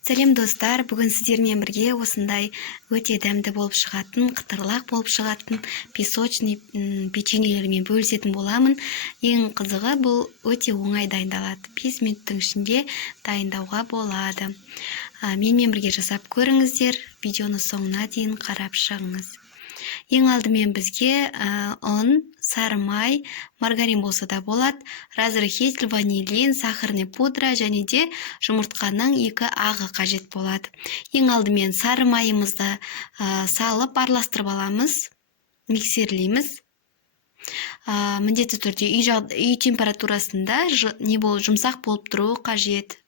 Сәлем достар, бүгін сіздермен бірге осындай өте дәмді болып шығатын, қытырлақ болып шығатын песочный печеньелермен бөлісетін боламын. Ең қызығы, бұл өте оңай дайындалады. 5 минуттың ішінде дайындауға болады. Менімен бірге жасап көріңіздер, видеоны соңына дейін қарап шығыңыз. Ең алдымен бізге ұн, сары май, маргарин болса да болады, разрыхитель, ванилин, сахарный пудра және де жұмыртқаның 2 ағы қажет болады. Ең алдымен сары майымызды салып араластырып аламыз, миксерлейміз. Міндетті түрде үй температурасында жұмсақ болып тұруы қажет.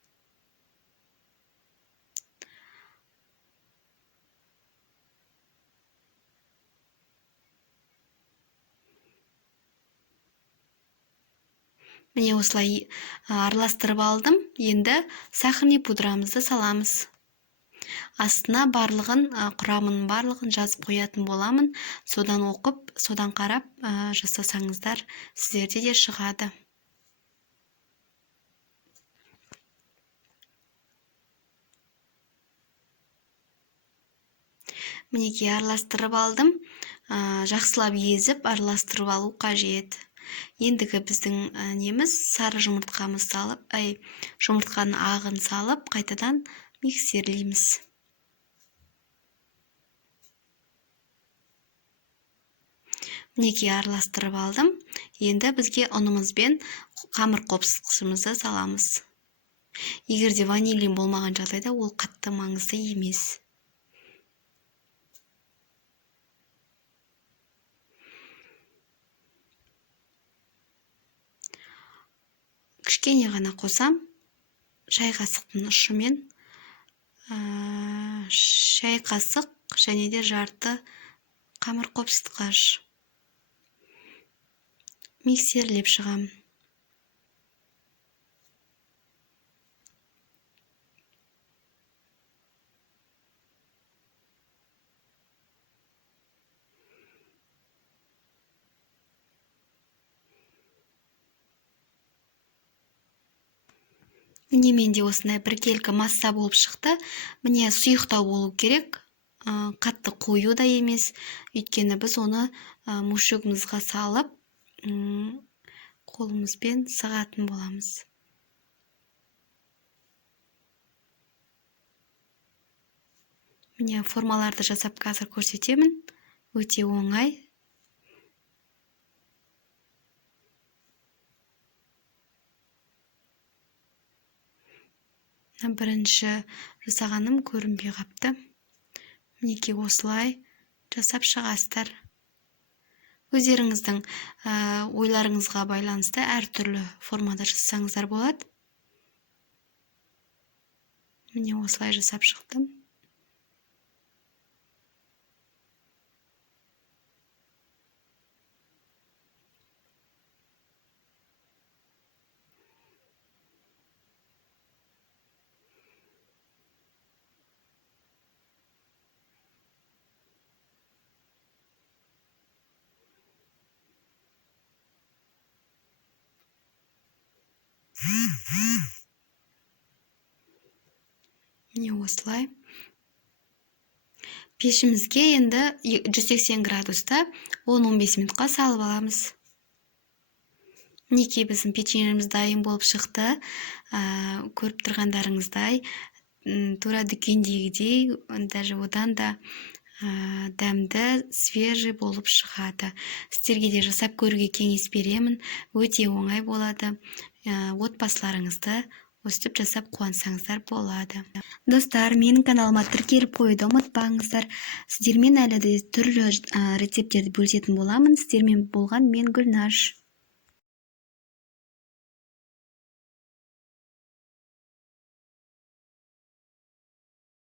Міне осылай араластырып алдым. Енді сахарный пудрамызды саламыз. Астына құрамының барлығын жазып қоятын боламын. Содан оқып, содан қарап жасасаңыздар, сіздерде де шығады. Мінекей араластырып алдым. Жақсылап езіп араластырып алу қажет. Ендігі біздің сары жұмыртқамыз салып, жұмыртқаның ағын салып, қайтадан миксерлейміз. Мінекей араластырып алдым. Енді бізге ұнымызбен қамыр қопсықшымызды саламыз. Егерде ванилин болмаған жағдайда ол қатты маңызды емес. Кішкене ғана қосам, шай қасықтың ұшымен, шай қасық және де жарты қамыр қопсытқыш миксерлеп шығам. Міне менде осындай біркелкі масса болып шықты. Міне сұйықтау болу керек, қатты қою да емес. Өйткені біз оны мушогымызға салып, қолымызбен сығатын боламыз. Міне формаларды жасап қазір көрсетемін. Өте оңай. Бірінші жасағаным көрінбей қапты. Мінекей осылай жасап шығасыздар. Өздеріңіздің ойларыңызға байланысты әртүрлі формада жасасаңыздар болады. Міне осылай жасап шықтым. Міне осылай. Пешімізге енді 180 градуста 10-15 минутқа салып аламыз. Мінекей біздің печеньеміз дайын болып шықты. Көріп тұрғандарыңыздай, тура дүкендегідей, даже одан да дәмді, свежий болып шығады. Сіздерге де жасап көруге кеңес беремін. Өте оңай болады. Отбасыларыңызды өстіп жасап қуансаңыздар болады. Достар, менің каналыма тіркеліп қоюды ұмытпаңыздар. Сіздермен әлі де түрлі рецепттерді бөлісетін боламын. Сіздермен болған мен Гүлнаш.